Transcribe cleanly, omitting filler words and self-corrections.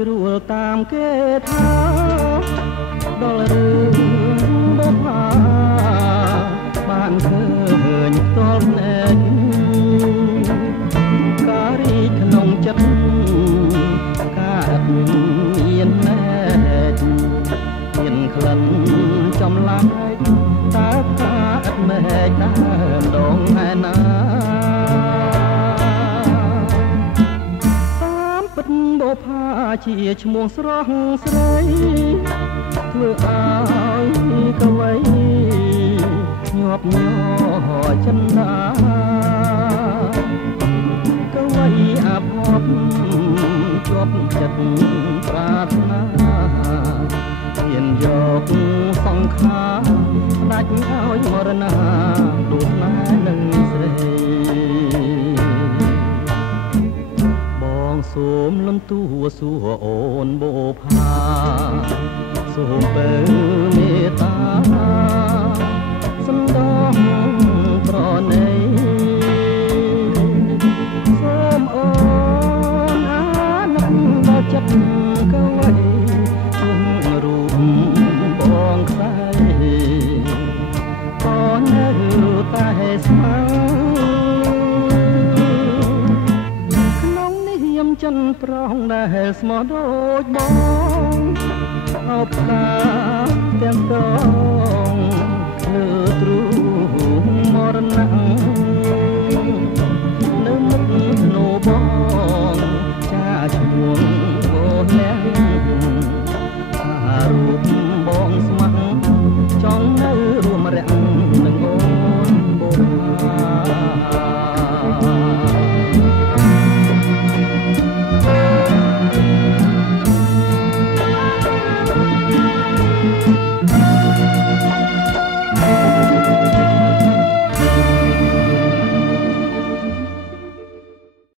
ជ្រួលតាមគេថាដល់រឿងបុប្ផាបានឃើញផ្ទាល់ភ្នែកការរីកក្នុងចិត្តការមានណែតមានក្លិនចំឡាយតើថាឥតមែកដើមដងឯណាតាមពិតបុប្ផាជាឈ្មោះស្រស់ស្រីធ្វើឲ្យកវីញាប់ញ័រចិន្តាកវីអភ័ព្វជាប់ចិត្តប្រាថ្នាមានយកសង្ខារដាច់ឲ្យមរណាដូចណែនឹងស្រីបងសូមលំទួសួរអូនបុប្ផាសូមពើមេត្តាសំដងប្រណីសូមអូនអាណិតដល់ចិត្តកវីជុំរូបបងខ្សែបងនៅតែស្មៅក្នុងនាមចិនប្រងដែលស្មោះដូចបងអបការទាំងដងលើទ្រូងមរណៈនៅមុខស្នូបងចាឈ្មោះអូនអ្នកអារូបបងស្ម័គ្រចង់នៅរួមរាក់